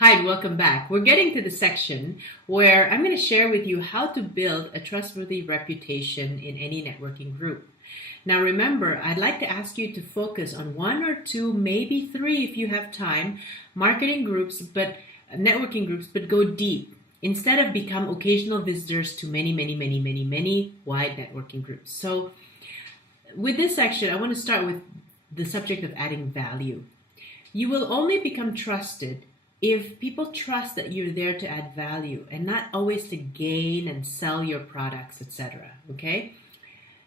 Hi, and welcome back. We're getting to the section where I'm going to share with you how to build a trustworthy reputation in any networking group. Now, remember, I'd like to ask you to focus on one or two, maybe three if you have time, marketing groups, but networking groups, but go deep. Instead of become occasional visitors to many wide networking groups. So, with this section, I want to start with the subject of adding value. You will only become trusted if people trust that you're there to add value and not always to gain and sell your products, etc. Okay?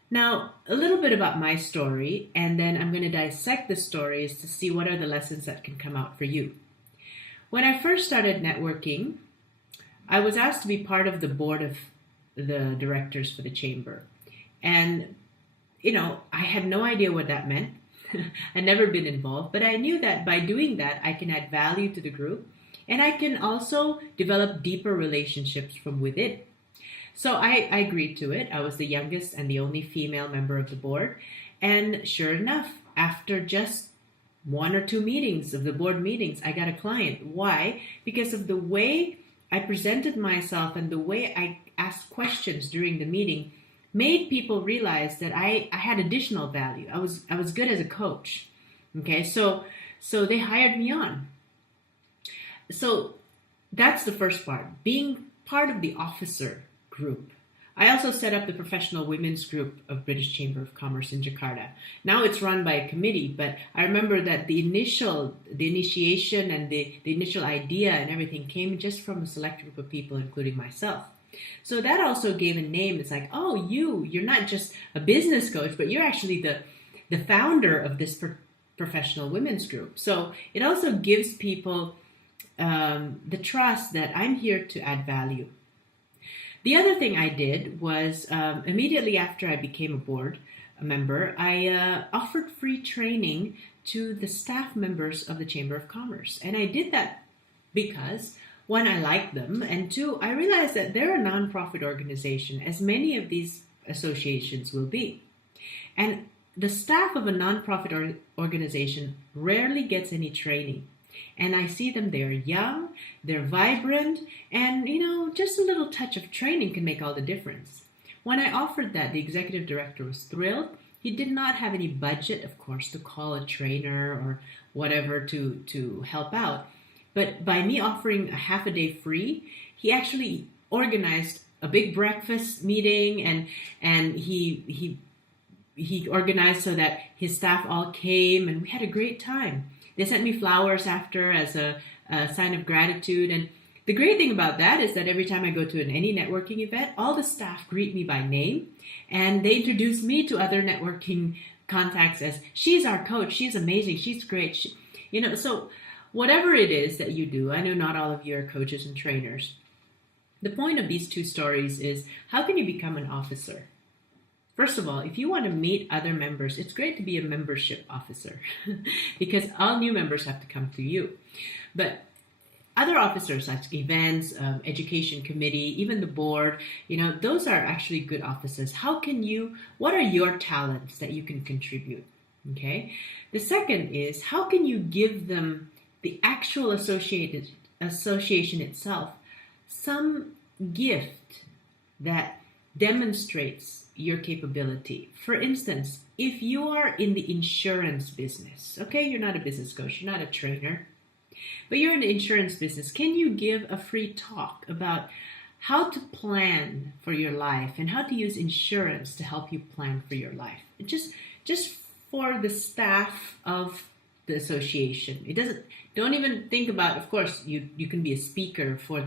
Now, a little bit about my story, and then I'm going to dissect the stories to see what are the lessons that can come out for you. When I first started networking, I was asked to be part of the board of the directors for the chamber. And, I had no idea what that meant. I'd never been involved, but I knew that by doing that, I can add value to the group and I can also develop deeper relationships from within. So I agreed to it. I was the youngest and the only female member of the board. And sure enough, after just one or two meetings of the board meetings, I got a client. Why? Because of the way I presented myself and the way I asked questions during the meeting made people realize that I had additional value. I was good as a coach. Okay, so they hired me on. So that's the first part, being part of the officer group. I also set up the professional women's group of British Chamber of Commerce in Jakarta. Now it's run by a committee, but I remember that the initiation and the initial idea and everything came just from a select group of people, including myself. So that also gave a name. It's like, oh, you're not just a business coach, but you're actually the founder of this professional women's group. So it also gives people the trust that I'm here to add value. The other thing I did was immediately after I became a member, I offered free training to the staff members of the Chamber of Commerce. And I did that because one, I like them, and two, I realized that they're a nonprofit organization, as many of these associations will be. And the staff of a nonprofit organization rarely gets any training. And I see them, they're young, they're vibrant, and just a little touch of training can make all the difference. When I offered that, the executive director was thrilled. He did not have any budget, of course, to call a trainer or whatever to help out. But by me offering a half a day free, he actually organized a big breakfast meeting and he organized so that his staff all came and we had a great time. They sent me flowers after as a sign of gratitude. And the great thing about that is that every time I go to any networking event, all the staff greet me by name and they introduce me to other networking contacts as, she's our coach, she's amazing, she's great. So whatever it is that you do, I know not all of you are coaches and trainers. The point of these two stories is, how can you become an officer? First of all, if you want to meet other members, it's great to be a membership officer because all new members have to come through you. But other officers like events, education committee, even the board, those are actually good officers. What are your talents that you can contribute? Okay. The second is, how can you give them, the actual association itself, some gift that demonstrates your capability. For instance, if you are in the insurance business, okay, you're not a business coach, you're not a trainer, but you're in the insurance business, can you give a free talk about how to plan for your life and how to use insurance to help you plan for your life? Just for the staff of the association. Don't even think about, of course, you can be a speaker for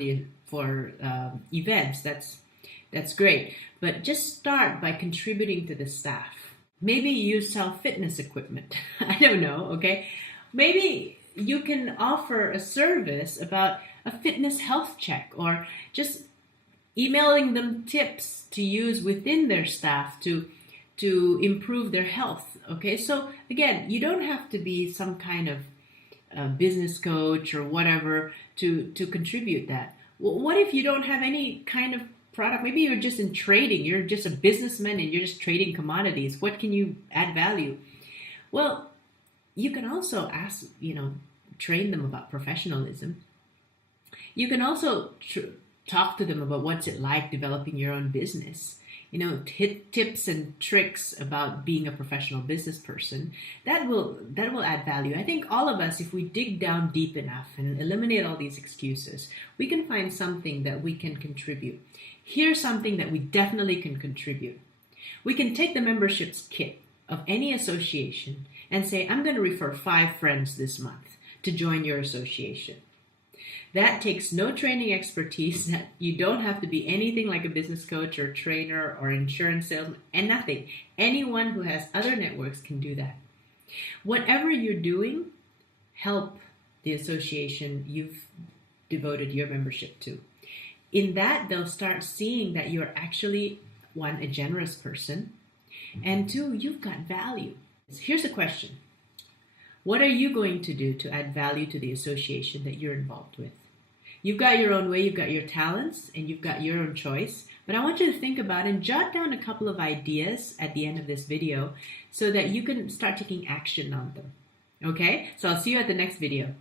events. That's great. But just start by contributing to the staff. Maybe you sell fitness equipment. I don't know, okay? Maybe you can offer a service about a fitness health check or just emailing them tips to use within their staff to improve their health. Okay, so again, you don't have to be some kind of business coach or whatever to contribute that. Well, what if you don't have any kind of product? Maybe you're just in trading. You're just a businessman and you're just trading commodities. What can you add value? Well, you can also train them about professionalism. You can also talk to them about what's it like developing your own business. Tips and tricks about being a professional business person. That will add value. I think all of us, if we dig down deep enough and eliminate all these excuses, we can find something that we can contribute. Here's something that we definitely can contribute. We can take the memberships kit of any association and say, I'm going to refer 5 friends this month to join your association. That takes no training expertise. That you don't have to be anything like a business coach or trainer or insurance salesman, and nothing. Anyone who has other networks can do that. Whatever you're doing, help the association you've devoted your membership to. In that, they'll start seeing that you're actually, 1, a generous person, and 2, you've got value. Here's a question. What are you going to do to add value to the association that you're involved with? You've got your own way, you've got your talents, and you've got your own choice. But I want you to think about and jot down a couple of ideas at the end of this video so that you can start taking action on them. Okay? So I'll see you at the next video.